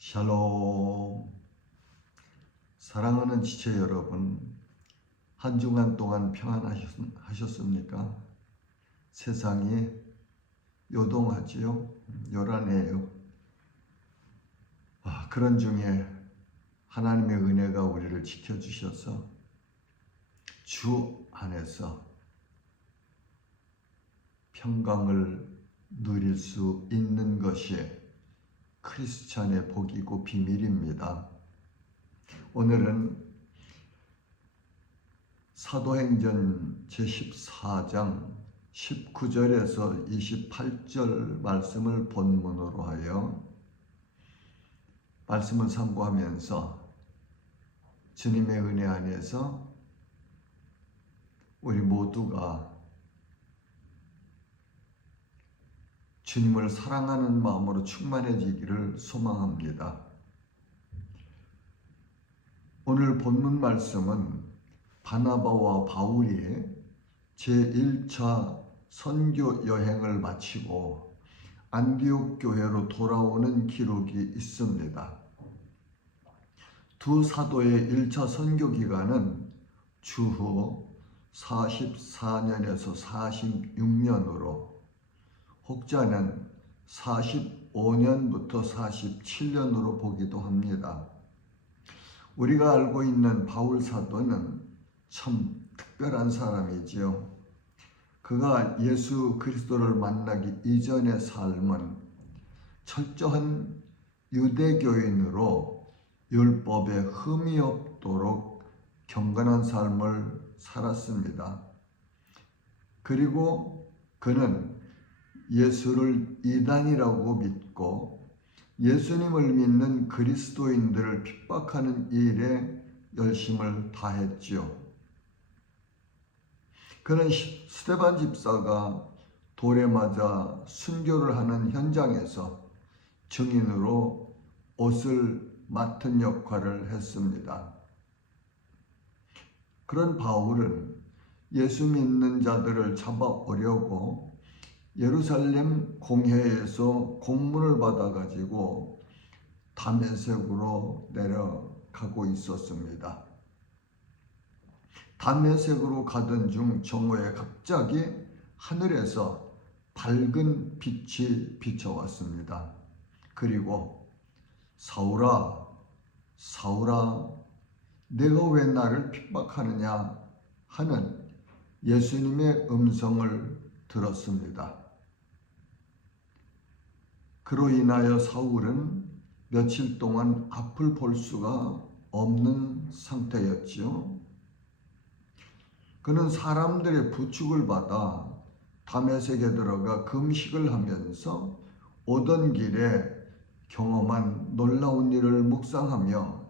샬롬. 사랑하는 지체 여러분, 한 주간 동안 평안하셨습니까? 세상이 요동하지요? 요란해요. 그런 중에 하나님의 은혜가 우리를 지켜주셔서 주 안에서 평강을 누릴 수 있는 것이 크리스찬의 복이고 비밀입니다. 오늘은 사도행전 제14장 19절에서 28절 말씀을 본문으로 하여 말씀을 참고하면서 주님의 은혜 안에서 우리 모두가 주님을 사랑하는 마음으로 충만해지기를 소망합니다. 오늘 본문 말씀은 바나바와 바울이 제1차 선교 여행을 마치고 안디옥 교회로 돌아오는 기록이 있습니다. 두 사도의 1차 선교 기간은 주후 44년에서 46년으로 혹자는 45년부터 47년으로 보기도 합니다. 우리가 알고 있는 바울 사도는 참 특별한 사람이지요. 그가 예수 그리스도를 만나기 이전의 삶은 철저한 유대교인으로 율법에 흠이 없도록 경건한 삶을 살았습니다. 그리고 그는 예수를 이단이라고 믿고 예수님을 믿는 그리스도인들을 핍박하는 일에 열심을 다했지요. 그는 스데반 집사가 돌에 맞아 순교를 하는 현장에서 증인으로 옷을 맡은 역할을 했습니다. 그런 바울은 예수 믿는 자들을 잡아오려고 예루살렘 공회에서 공문을 받아가지고 다메섹으로 내려가고 있었습니다. 다메섹으로 가던 중 정오에 갑자기 하늘에서 밝은 빛이 비춰왔습니다. 그리고 사울아, 사울아, 내가 왜 나를 핍박하느냐 하는 예수님의 음성을 들었습니다. 그로 인하여 사울은 며칠 동안 앞을 볼 수가 없는 상태였지요. 그는 사람들의 부축을 받아 다메섹에 들어가 금식을 하면서 오던 길에 경험한 놀라운 일을 묵상하며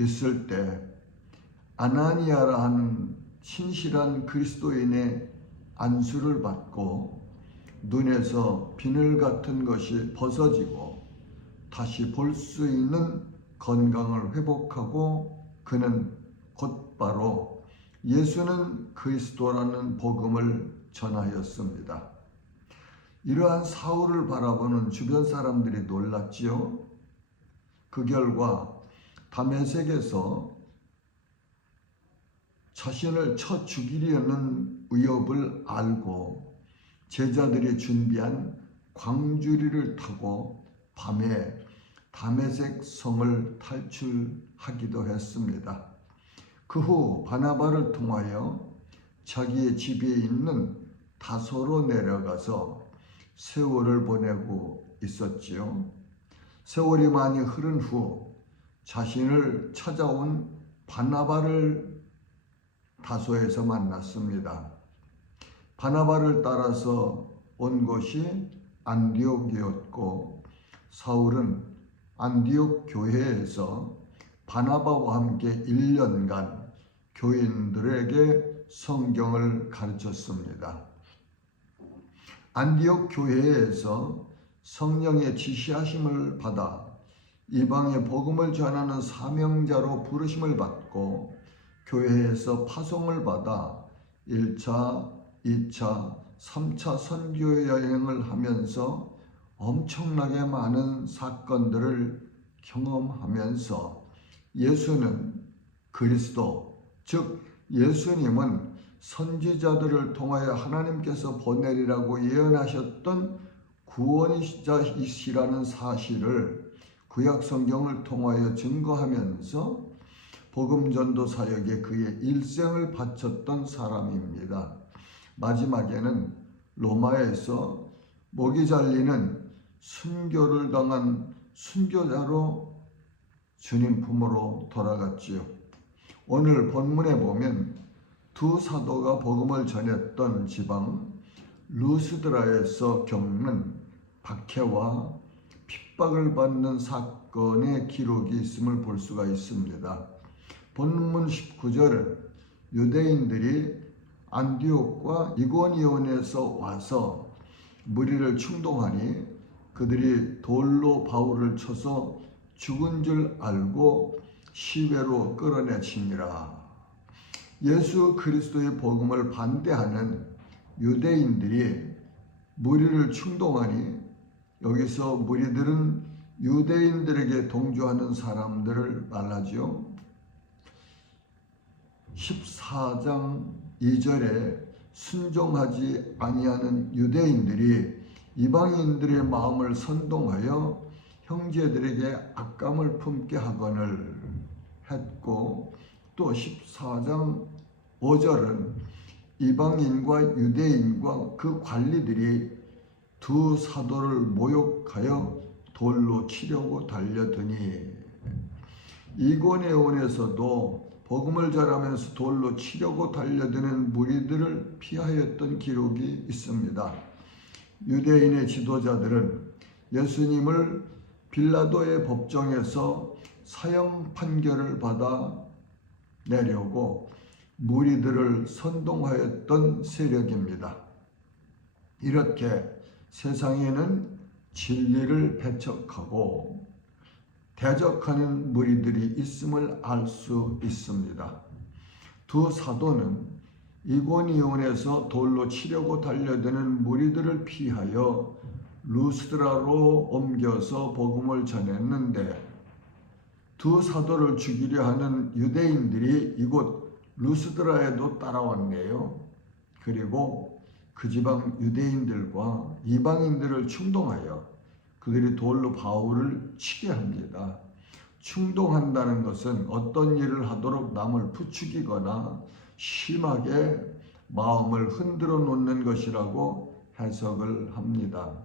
있을 때 아나니아라 하는 신실한 그리스도인의 안수를 받고 눈에서 비늘 같은 것이 벗어지고 다시 볼 수 있는 건강을 회복하고 그는 곧바로 예수는 그리스도라는 복음을 전하였습니다. 이러한 사울을 바라보는 주변 사람들이 놀랐지요. 그 결과 다메섹에서 자신을 쳐 죽이려는 위협을 알고 제자들이 준비한 광주리를 타고 밤에 다메섹 성을 탈출하기도 했습니다. 그 후 바나바를 통하여 자기의 집에 있는 다소로 내려가서 세월을 보내고 있었지요. 세월이 많이 흐른 후 자신을 찾아온 바나바를 다소에서 만났습니다. 바나바를 따라서 온 곳이 안디옥이었고 사울은 안디옥 교회에서 바나바와 함께 1년간 교인들에게 성경을 가르쳤습니다. 안디옥 교회에서 성령의 지시하심을 받아 이방의 복음을 전하는 사명자로 부르심을 받고 교회에서 파송을 받아 1차, 2차, 3차 선교 여행을 하면서 엄청나게 많은 사건들을 경험하면서 예수는 그리스도, 즉 예수님은 선지자들을 통하여 하나님께서 보내리라고 예언하셨던 구원자이시라는 사실을 구약 성경을 통하여 증거하면서 복음 전도 사역에 그의 일생을 바쳤던 사람입니다. 마지막에는 로마에서 목이 잘리는 순교를 당한 순교자로 주님 품으로 돌아갔지요. 오늘 본문에 보면 두 사도가 복음을 전했던 지방 루스드라에서 겪는 박해와 핍박을 받는 사건의 기록이 있음을 볼 수가 있습니다. 본문 19절은 유대인들이 안디옥과 이고니온에서 와서 무리를 충동하니 그들이 돌로 바울을 쳐서 죽은 줄 알고 시외로 끌어내치니라. 예수 그리스도의 복음을 반대하는 유대인들이 무리를 충동하니 여기서 무리들은 유대인들에게 동조하는 사람들을 말하죠. 14장 2절에 순종하지 아니하는 유대인들이 이방인들의 마음을 선동하여 형제들에게 악감을 품게 하거늘 했고, 또 14장 5절은 이방인과 유대인과 그 관리들이 두 사도를 모욕하여 돌로 치려고 달려드니, 이고니온에서도 복음을 전하면서 돌로 치려고 달려드는 무리들을 피하였던 기록이 있습니다. 유대인의 지도자들은 예수님을 빌라도의 법정에서 사형 판결을 받아 내려고 무리들을 선동하였던 세력입니다. 이렇게 세상에는 진리를 배척하고 대적하는 무리들이 있음을 알 수 있습니다. 두 사도는 이고니온에서 돌로 치려고 달려드는 무리들을 피하여 루스드라로 옮겨서 복음을 전했는데, 두 사도를 죽이려 하는 유대인들이 이곳 루스드라에도 따라왔네요. 그리고 그 지방 유대인들과 이방인들을 충동하여 그들이 돌로 바울을 치게 합니다. 충동한다는 것은 어떤 일을 하도록 남을 부추기거나 심하게 마음을 흔들어 놓는 것이라고 해석을 합니다.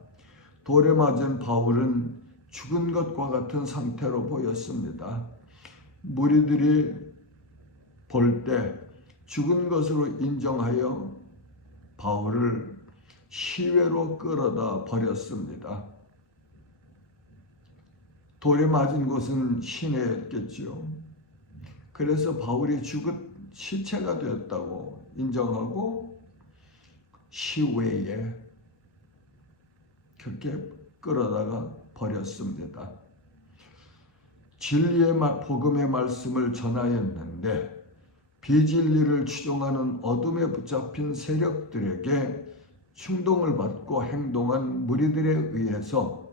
돌에 맞은 바울은 죽은 것과 같은 상태로 보였습니다. 무리들이 볼 때 죽은 것으로 인정하여 바울을 시외로 끌어다 버렸습니다. 돌에 맞은 곳은 시내였겠지요. 그래서 바울이 죽은 시체가 되었다고 인정하고 시외에 그렇게 끌어다가 버렸습니다. 진리의 복음의 말씀을 전하였는데 비진리를 추종하는 어둠에 붙잡힌 세력들에게 충동을 받고 행동한 무리들에 의해서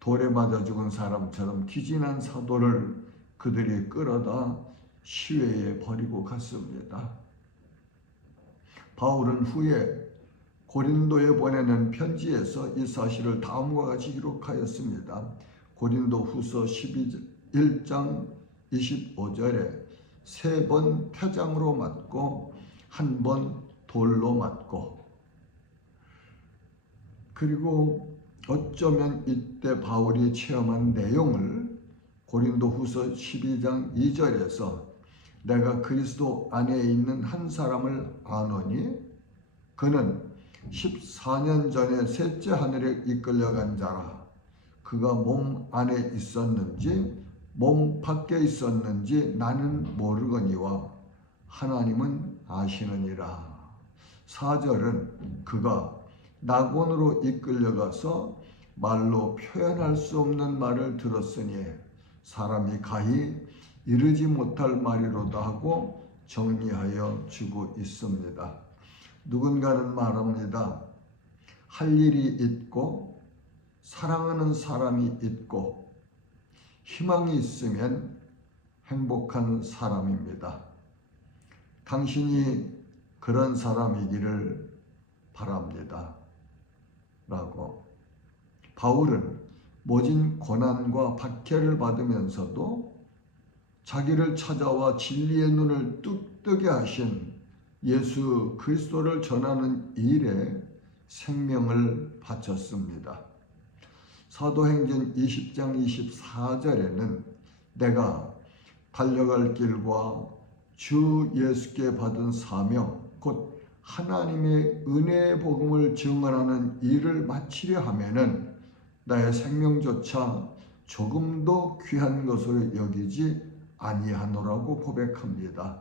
돌에 맞아 죽은 사람처럼 기진한 사도를 그들이 끌어다 시외에 버리고 갔습니다. 바울은 후에 고린도에 보내는 편지에서 이 사실을 다음과 같이 기록하였습니다. 고린도 후서 1장 25절에 3번 태장으로 맞고 1번 돌로 맞고, 그리고 어쩌면 이때 바울이 체험한 내용을 고린도 후서 12장 2절에서 내가 그리스도 안에 있는 한 사람을 아노니 그는 14년 전에 셋째 하늘에 이끌려간 자라. 그가 몸 안에 있었는지 몸 밖에 있었는지 나는 모르거니와 하나님은 아시느니라. 4절은 그가 낙원으로 이끌려가서 말로 표현할 수 없는 말을 들었으니 사람이 가히 이르지 못할 말이로다 하고 정리하여 주고 있습니다. 누군가는 말합니다. 할 일이 있고 사랑하는 사람이 있고 희망이 있으면 행복한 사람입니다. 당신이 그런 사람이기를 바랍니다. 라고 바울은 모진 고난과 박해를 받으면서도 자기를 찾아와 진리의 눈을 뜨게 하신 예수 그리스도를 전하는 일에 생명을 바쳤습니다. 사도행전 20장 24절에는 내가 달려갈 길과 주 예수께 받은 사명 곧 하나님의 은혜의 복음을 증언하는 일을 마치려 하면은 나의 생명조차 조금도 귀한 것으로 여기지 아니하노라고 고백합니다.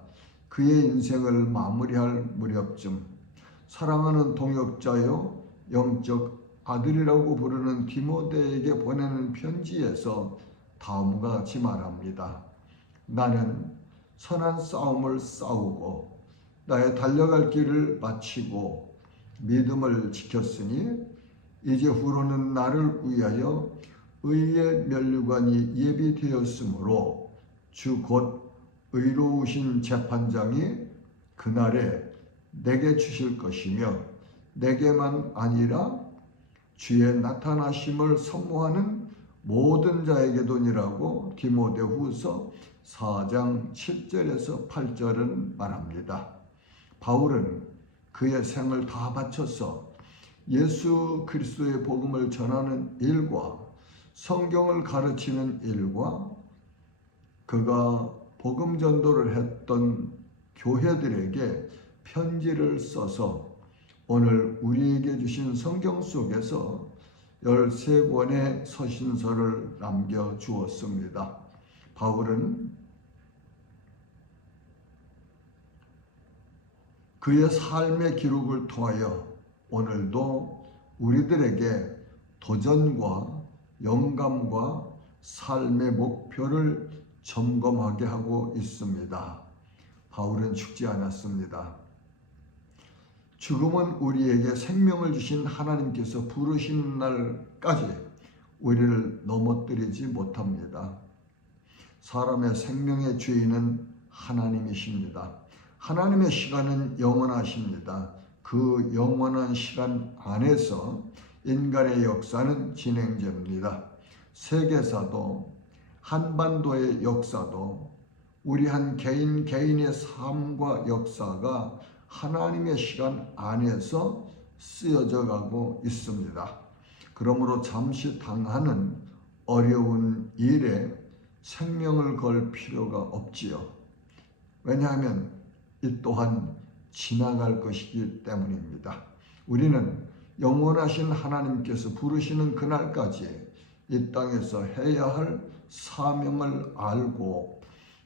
그의 인생을 마무리할 무렵쯤 사랑하는 동역자요 영적 아들이라고 부르는 디모데에게 보내는 편지에서 다음과 같이 말합니다. 나는 선한 싸움을 싸우고 나의 달려갈 길을 마치고 믿음을 지켰으니 이제 후로는 나를 위하여 의의 면류관이 예비되었으므로 주 곧 의로우신 재판장이 그날에 내게 주실 것이며 내게만 아니라 주의 나타나심을 선포하는 모든 자에게도니라고 디모데후서 4장 7절에서 8절은 말합니다. 바울은 그의 생을 다 바쳐서 예수 그리스도의 복음을 전하는 일과 성경을 가르치는 일과 그가 복음 전도를 했던 교회들에게 편지를 써서 오늘 우리에게 주신 성경 속에서 13권의 서신서를 남겨주었습니다. 바울은 그의 삶의 기록을 통하여 오늘도 우리들에게 도전과 영감과 삶의 목표를 점검하게 하고 있습니다. 바울은 죽지 않았습니다. 죽음은 우리에게 생명을 주신 하나님께서 부르신 날까지 우리를 넘어뜨리지 못합니다. 사람의 생명의 주인은 하나님이십니다. 하나님의 시간은 영원하십니다. 그 영원한 시간 안에서 인간의 역사는 진행됩니다. 세계사도 한반도의 역사도 우리 한 개인 개인의 삶과 역사가 하나님의 시간 안에서 쓰여져 가고 있습니다. 그러므로 잠시 당하는 어려운 일에 생명을 걸 필요가 없지요. 왜냐하면 이 또한 지나갈 것이기 때문입니다. 우리는 영원하신 하나님께서 부르시는 그날까지 이 땅에서 해야 할 사명을 알고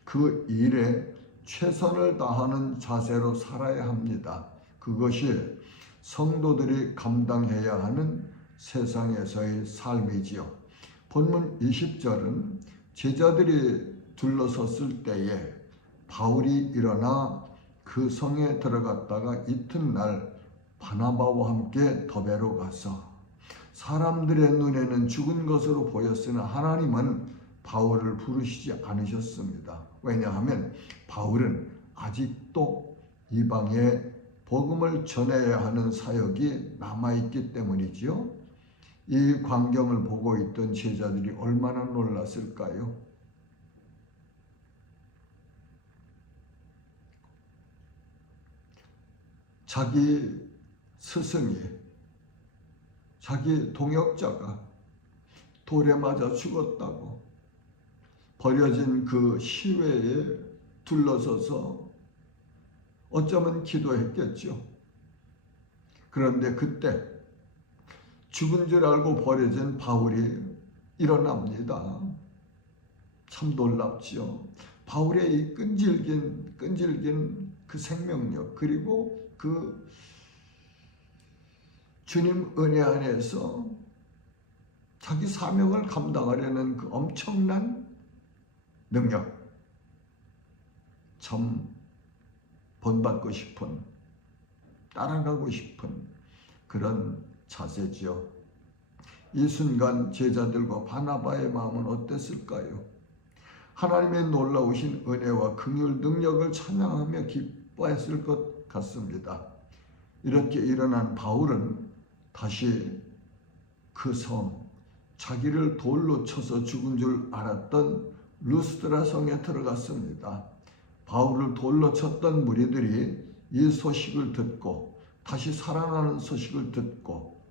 그 일에 최선을 다하는 자세로 살아야 합니다. 그것이 성도들이 감당해야 하는 세상에서의 삶이지요. 본문 20절은 제자들이 둘러섰을 때에 바울이 일어나 그 성에 들어갔다가 이튿날 바나바와 함께 더베로 가서 사람들의 눈에는 죽은 것으로 보였으나 하나님은 바울을 부르시지 않으셨습니다. 왜냐하면 바울은 아직도 이방에 복음을 전해야 하는 사역이 남아있기 때문이지요. 이 광경을 보고 있던 제자들이 얼마나 놀랐을까요? 자기 스승이, 자기 동역자가 돌에 맞아 죽었다고 버려진 그 시외에 둘러서서 어쩌면 기도했겠죠. 그런데 그때 죽은 줄 알고 버려진 바울이 일어납니다. 참 놀랍지요. 바울의 이 끈질긴 그 생명력, 그리고 그 주님 은혜 안에서 자기 사명을 감당하려는 그 엄청난 능력, 참 본받고 싶은, 따라가고 싶은 그런 자세지요. 이 순간 제자들과 바나바의 마음은 어땠을까요? 하나님의 놀라우신 은혜와 긍휼 능력을 찬양하며 기뻐했을 것 같습니다. 이렇게 일어난 바울은 다시 그 성, 자기를 돌로 쳐서 죽은 줄 알았던 루스드라 성에 들어갔습니다. 바울을 돌로 쳤던 무리들이 이 소식을 듣고 다시 살아나는 소식을 듣고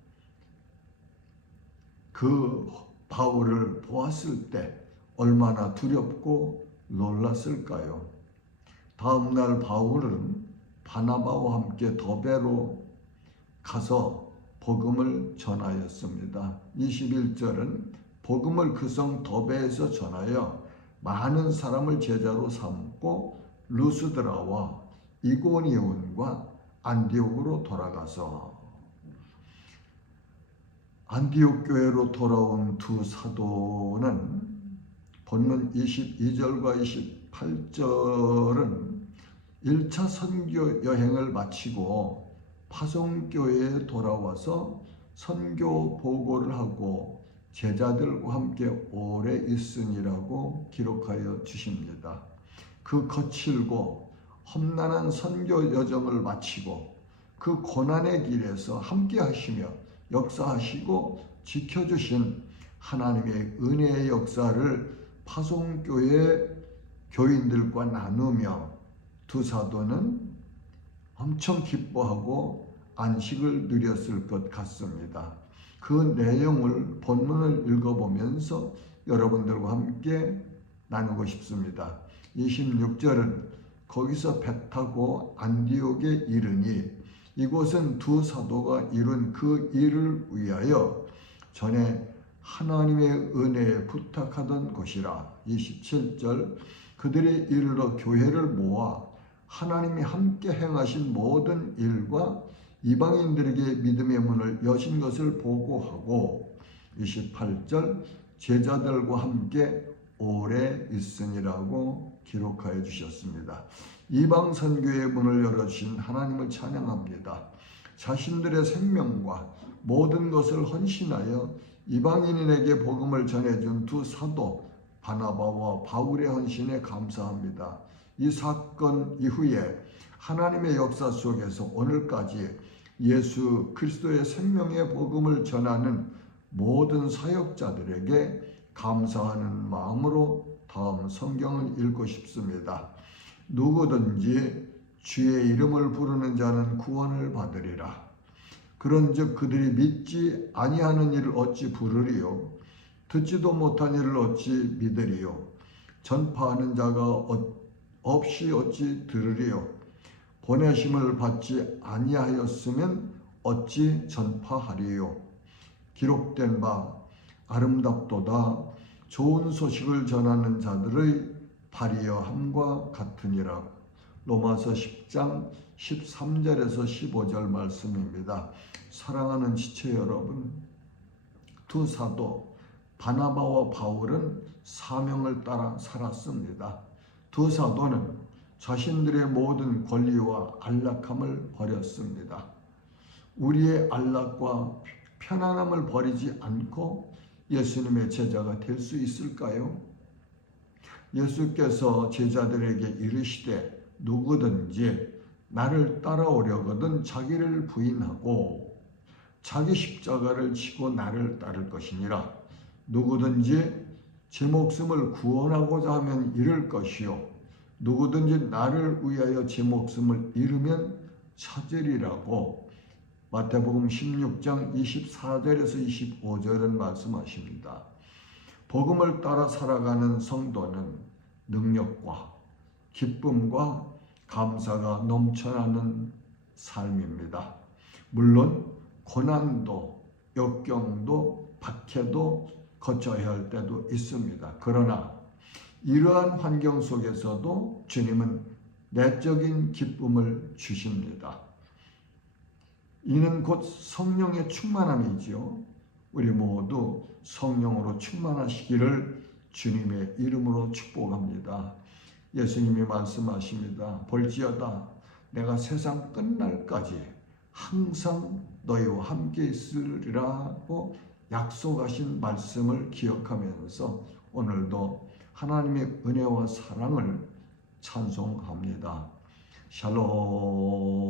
그 바울을 보았을 때 얼마나 두렵고 놀랐을까요? 다음 날 바울은 바나바와 함께 더베로 가서 복음을 전하였습니다. 21절은 복음을 그 성 더베에서 전하여 많은 사람을 제자로 삼고 루스드라와 이고니온과 안디옥으로 돌아가서 안디옥 교회로 돌아온 두 사도는 본문 22절과 28절은 1차 선교 여행을 마치고 파송교회에 돌아와서 선교 보고를 하고 제자들과 함께 오래 있으니라고 기록하여 주십니다. 그 거칠고 험난한 선교 여정을 마치고 그 고난의 길에서 함께 하시며 역사하시고 지켜주신 하나님의 은혜의 역사를 파송교회 교인들과 나누며 두 사도는 엄청 기뻐하고 안식을 누렸을 것 같습니다. 그 내용을 본문을 읽어보면서 여러분들과 함께 나누고 싶습니다. 26절은 거기서 배 타고 안디옥에 이르니 이곳은 두 사도가 이룬 그 일을 위하여 전에 하나님의 은혜에 부탁하던 곳이라. 27절 그들이 이르러 교회를 모아 하나님이 함께 행하신 모든 일과 이방인들에게 믿음의 문을 여신 것을 보고하고 28절 제자들과 함께 오래 있으니라고 기록하여 주셨습니다. 이방 선교의 문을 열어주신 하나님을 찬양합니다. 자신들의 생명과 모든 것을 헌신하여 이방인에게 복음을 전해준 두 사도 바나바와 바울의 헌신에 감사합니다. 이 사건 이후에 하나님의 역사 속에서 오늘까지 예수 그리스도의 생명의 복음을 전하는 모든 사역자들에게 감사하는 마음으로 다음 성경을 읽고 싶습니다. 누구든지 주의 이름을 부르는 자는 구원을 받으리라. 그런즉 그들이 믿지 아니하는 일을 어찌 부르리요? 듣지도 못한 일을 어찌 믿으리요? 전파하는 자가 없이 어찌 들으리요? 보내심을 받지 아니하였으면 어찌 전파하리요? 기록된 바 아름답도다 좋은 소식을 전하는 자들의 발이여함과 같으니라. 로마서 10장 13절에서 15절 말씀입니다. 사랑하는 지체 여러분, 두 사도 바나바와 바울은 사명을 따라 살았습니다. 두 사도는 자신들의 모든 권리와 안락함을 버렸습니다. 우리의 안락과 편안함을 버리지 않고 예수님의 제자가 될 수 있을까요? 예수께서 제자들에게 이르시되 누구든지 나를 따라오려거든 자기를 부인하고 자기 십자가를 지고 나를 따를 것이니라. 누구든지 제 목숨을 구원하고자 하면 잃을 것이요 누구든지 나를 위하여 제 목숨을 잃으면 찾으리라고 마태복음 16장 24절에서 25절은 말씀하십니다. 복음을 따라 살아가는 성도는 능력과 기쁨과 감사가 넘쳐나는 삶입니다. 물론 고난도, 역경도, 박해도 거쳐야 할 때도 있습니다. 그러나 이러한 환경 속에서도 주님은 내적인 기쁨을 주십니다. 이는 곧 성령의 충만함이지요. 우리 모두 성령으로 충만하시기를 주님의 이름으로 축복합니다. 예수님이 말씀하십니다. 볼지어다 내가 세상 끝날까지 항상 너희와 함께 있으리라고 약속하신 말씀을 기억하면서 오늘도 하나님의 은혜와 사랑을 찬송합니다. 샬롬.